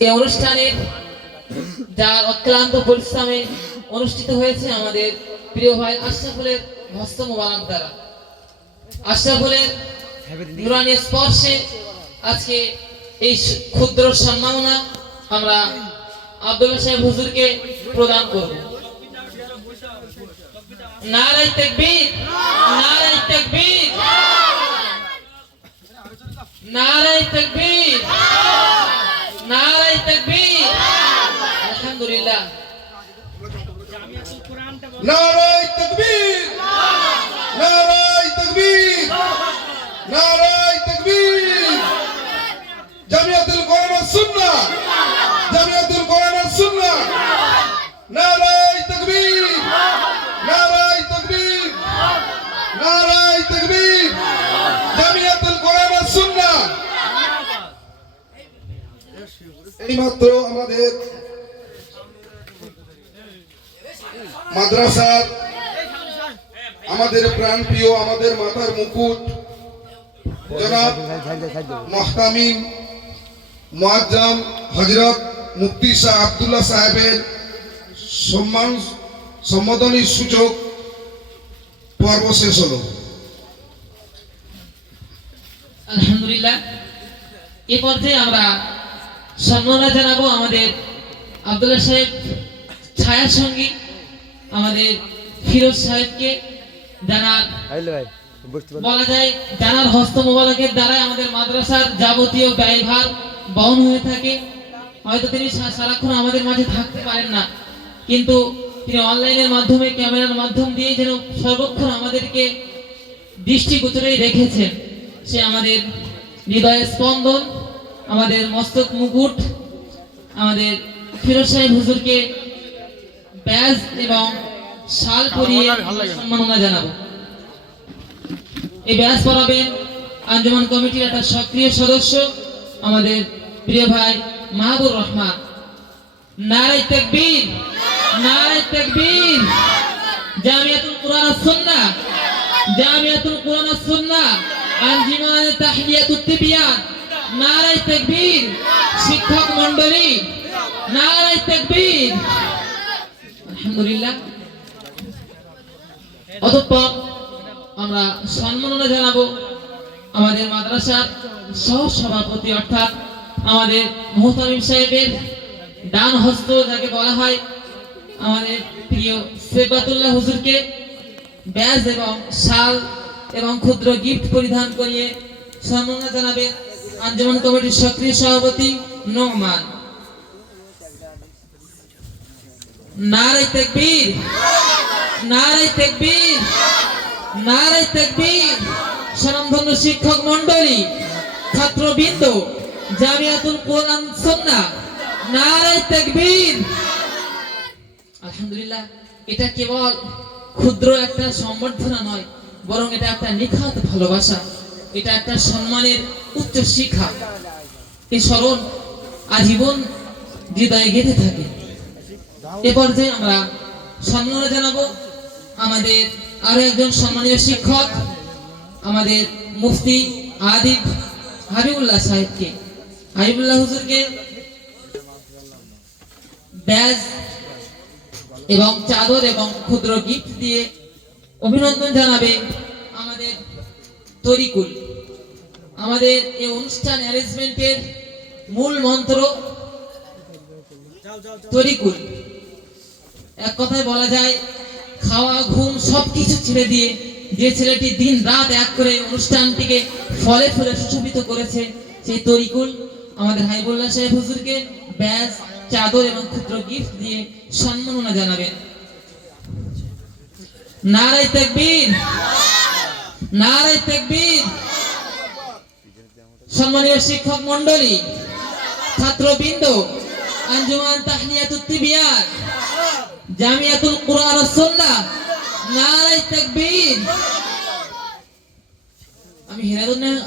এই অনুষ্ঠানের যার অক্লান্ত পরিশ্রমে অনুষ্ঠিত হয়েছে আমাদের প্রিয় ভাই আশরাফুলের হস্ত মোবারক দ্বারা। আশরাফুলের নুরানি স্পর্শে আজকে এই ক্ষুদ্র সম্মাননা আমরা আব্দুল্লাহ সাহেব হুজুরকে প্রদান করব। নারায়ে তাকবীর, নারায়ে তাকবীর, নারায়ে তাকবীর, নারায়ে তাকবীর। আলহামদুলিল্লাহ। নারায়ে তাকবীর, নারায়ে তাকবীর, নারায়ে তাকবীর। জামিয়াতুল কোরআন ওয়াস সুন্নাহ, জামিয়াতুল কোরআন ওয়াস সুন্নাহ। নারায়ে তাকবীর, নারায়ে তাকবীর, নারায়ে তাকবীর। জামিয়াতুল কোরআন ওয়াস সুন্নাহ। এইমাত্র আমাদের মাদ্রাসার আমাদের প্রাণপ্রিয়, আমাদের মাথার মুকুট জনাব মুহতামিম মুআজ্জম হযরত মুফতি শাহ আব্দুল্লাহ সাহেবের সম্মাননী সূচক পর্ব শেষ হলো। আলহামদুলিল্লাহ। এ পর্যায়ে আমরা সম্মাননা জানাবো আমাদের আব্দুল্লাহ সাহেব ছায়া সঙ্গী আমাদের ফিরোজ সাহেবকে, জানার বলা যায় জানার হস্ত মোবারকের দ্বারা আমাদের মাদ্রাসার যাবতীয় ব্যয়ভার বহন হয়ে থাকে। হয়তো তিনি সারাক্ষণ আমাদের মাঝে থাকতে পারেন না, কিন্তু তিনি অনলাইনের মাধ্যমে ক্যামেরার মাধ্যম দিয়ে যেন সর্বক্ষণ আমাদেরকে দৃষ্টিগোচরেই রেখেছেন। সে আমাদের হৃদয়ের স্পন্দন, আমাদের মস্তক মুকুট, আমাদের ফিরোজ সাহেব হুজুরকে ব্যাজ এবং শাল পরিয়ে সম্মাননা জানাবো। এই ব্যাজ পরাবেন আঞ্জুমান কমিটির একটা সক্রিয় সদস্য আমাদের প্রিয় ভাই মাহবুর রহমান। নারায়ে তাকবীর, নারায়ে তাকবীর। জামিয়াতুল কোরআন ওয়াস সুন্নাহ, জামিয়াতুল কোরআন ওয়াস সুন্নাহ, আঞ্জুমান তাহলিয়াতুত তিবিয়ান। নারায়ে তাকবীর। শিক্ষক মণ্ডলী, নারায়ে তাকবীর। আলহামদুলিল্লাহ। অতঃপর আমরা সম্মাননা জানাবো আমাদের মাদ্রাসার সহ সভাপতি অর্থাৎ আমাদের মুহতামিম সাহেবের ডান হস্ত যাকে বলা হয়, আমাদের প্রিয় সেবাতুল্লাহ হুজুরকে ব্যাজ এবং শাল এবং ক্ষুদ্র গিফট পরিধান করিয়ে সম্মাননা জানাবেন আঞ্জুমান কমিটির সক্রিয় সভাপতি নোমান। নারায়ে তাকবীর, নারায়ে তাকবীর, নারায়ে তাকবীর। স্বনামধন্য শিক্ষক মণ্ডলী, ছাত্রবৃন্দ, জামিয়াতুল কোরআন সুন্নাহ, নারায়ে তাকবীর। আলহামদুলিল্লাহ। এটা কেবল ক্ষুদ্র একটা সম্বর্ধনা নয়, বরং এটা একটা নিখাত ভালোবাসা, এটা একটা সম্মানের উচ্চ শিক্ষা। এই স্মরণ আজীবন হৃদয়ে গেঁথে থাকে। এ পর্যায়ে আমরা সম্মাননা জানাবো আমাদের আরো একজন সম্মানীয় শিক্ষক আমাদের মুফতি আদিব হাবিবুল্লাহ সাহেবকে। হাবিবুল্লাহ হুজুরকে ব্যাজ এবং চাদর এবং ক্ষুদ্র গিফট দিয়ে অভিনন্দন জানাবে আমাদের তরিকুল। আমাদের এই অনুষ্ঠান অ্যারেঞ্জমেন্টের মূল মন্ত্র তরিকুল। এক কথায় বলা যায় খাওয়া ঘুম সবকিছু ছেড়ে দিয়ে যে ছেলেটি দিন রাত এক করে অনুষ্ঠানটিকে ফলে ফুলে সুশোভিত করেছে, সেই তরিকুল আমাদের হাবিবুল্লাহ সাহেব হুজুরকে ব্যাজ, চাদর এবং ক্ষুদ্র গিফট দিয়ে সম্মাননা জানাবেন। নারায়ে তাকবীর, নারায়ে তাকবীর। সম্মানীয় শিক্ষক মণ্ডলী, ছাত্রবৃন্দ, আঞ্জুমান তাহলিয়াতুত তিবিয়ান, জামিয়াতুল কোরআন ওয়াস সুন্নাহ, নারায়ে তাকবীর। আমি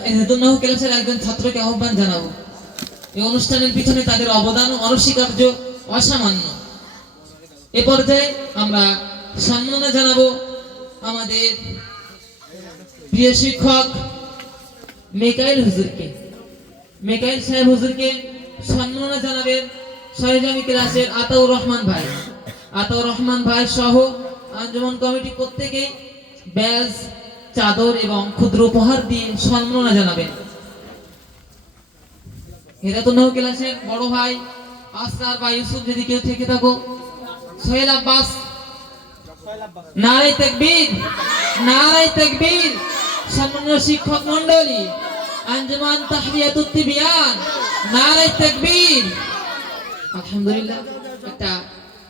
হেরাদুন্নাহ ক্লাসের একজন ছাত্রকে আহ্বান জানাবো। এই অনুষ্ঠানের পিছনে তাদের অবদান অনস্বীকার্য, অসামান্য। এ পর্যায়ে আমরা সম্মাননা জানাবো আমাদের প্রিয় শিক্ষক মেকাইল হুজুরকে। মেকাইল সাহেব হুজুরকে সম্মাননা জানাবেন সরেজমি ক্লাসের আতাউর রহমান ভাই সহ আঞ্জুমান কমিটি প্রত্যেকেই ব্যাজ, চাদর এবং ক্ষুদ্র উপহার দিয়ে সম্মাননা জানাবেন। হেদায়েতুন্নাহ ক্লাসের বড় ভাই আসরার বা ইউসুফ যদি কেউ থেকে থাকো, সোহেল আব্বাস, নারে তাকবীর, নারে তাকবীর। সম্মানীয় শিক্ষক মণ্ডলী, আঞ্জুমান তাহবিয়াতুত তিবিয়ান, নারে তাকবীর। আলহামদুলিল্লাহ, একটা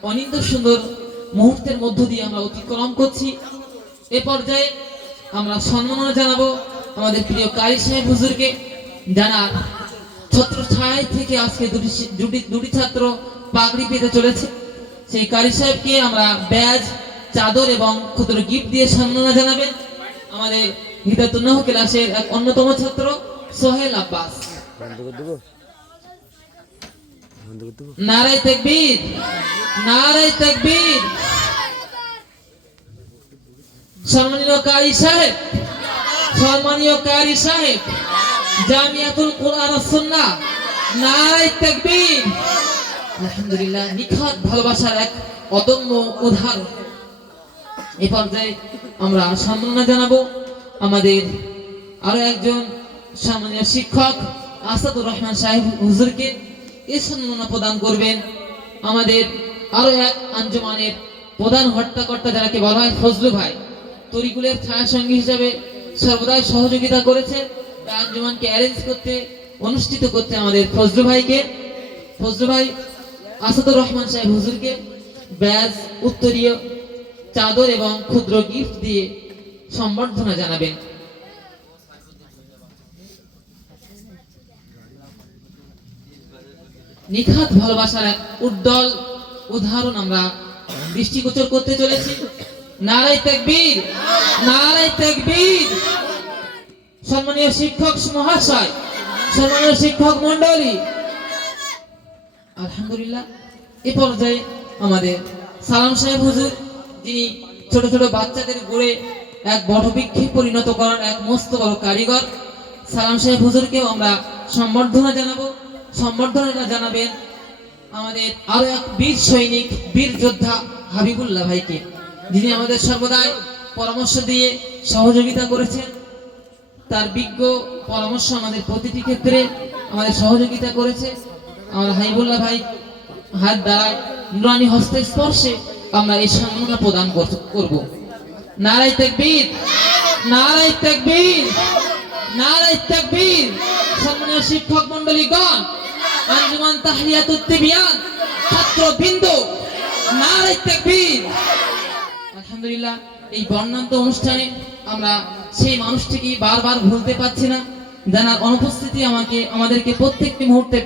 অনিন্দ সুন্দর মুহূর্তের মধ্য দিয়ে আমরা অতিক্রম করছি। এ পর্যায়ে আমরা সম্মাননা জানাবো আমাদের প্রিয় কারি সাহেব হুজুরকে, জানার ছত্র ছায় থেকে আজকে দুটি ছাত্র পাগড়ি পেতে চলেছে। সেই কারি সাহেবকে আমরা ব্যাজ, চাদর এবং ক্ষুদ্র গিফট দিয়ে সম্মাননা জানাবেন আমাদের হিদায়াতুন্নাহ ক্লাসের এক অন্যতম ছাত্র সোহেল আব্বাস। নারে তাকবীর, নারে তাকবীর। সম্মানীয় কারি সাহেব জামিয়াতুল কুরআন ওয়াস সুন্নাহ, নারে তাকবীর। আলহামদুলিল্লাহ, নিখাত ভালোবাসার এক অদম্য উদাহরণ। এই পর্যায়ে আমরা সম্মাননা জানাবো আমাদের আরো একজন সম্মানীয় শিক্ষক আসাদুর রহমান সাহেব হুজুরকে। এই সম্মাননা প্রদান করবেন আমাদের আরো এক আঞ্জুমানের প্রধান হট্টাকর্তা, যারাকে বলা হয় ফজলু ভাই। তরিকুলের ছায়া সঙ্গী হিসাবে সর্বদাই সহযোগিতা করেছে এই আঞ্জুমানকে অ্যারেঞ্জ করতে, অনুষ্ঠিত করতে আমাদের ফজলু ভাই আসাদুর রহমান সাহেব হুজুরকে ব্যাজ, উত্তরীয়, চাদর এবং ক্ষুদ্র গিফট দিয়ে সম্বর্ধনা জানাবেন। নিখাত ভালোবাসার এক উজ্জ্বল উদাহরণ আমরা দৃষ্টিগোচর করতে চলেছি। নারে তাকবীর, নারে তাকবীর। সম্মানীয় শিক্ষক মহাশয়, সম্মানীয় শিক্ষক মণ্ডলী, আলহামদুলিল্লাহ, এ পর্যায়ে আমাদের সালাম সাহেব হুজুর, যিনি ছোট ছোট বাচ্চাদের গড়ে এক বটবৃক্ষে পরিণত করার এক মস্ত বড় কারিগর, সালাম সাহেব হুজুরকেও আমরা সম্বর্ধনা জানাবো। সম্বর্ধনা জানাবেন আমাদের আরো এক বীর সৈনিক, বীর যোদ্ধা হাবিবুল্লাহ ভাইকে, যিনি আমাদের সর্বদাই পরামর্শ দিয়ে সহযোগিতা করেছেন। তার বিজ্ঞ পরামর্শ আমাদের প্রতিটি ক্ষেত্রে আমাদের সহযোগিতা করেছে। আমরা হাবিবুল্লাহ ভাই হাত দ্বারায় নুরানি হস্তের স্পর্শে আমরা এই সম্মাননা প্রদান করব। নারে তাকবীর, নারে তাকবীর, নারে তাকবীর। সম্মানীয় শিক্ষক মণ্ডলীগণ, আঞ্জুমান তাহরিয়াতুত তিবিয়ান ছাত্রবৃন্দ, নারে তাকবীর। আলহামদুলিল্লাহ, এই বর্ণাঢ্য অনুষ্ঠানে আমরা সেই মানুষটিকে বারবার ভুলতে পারছি না, যার অনুপস্থিতি আমাদেরকে প্রত্যেকটি মুহূর্তে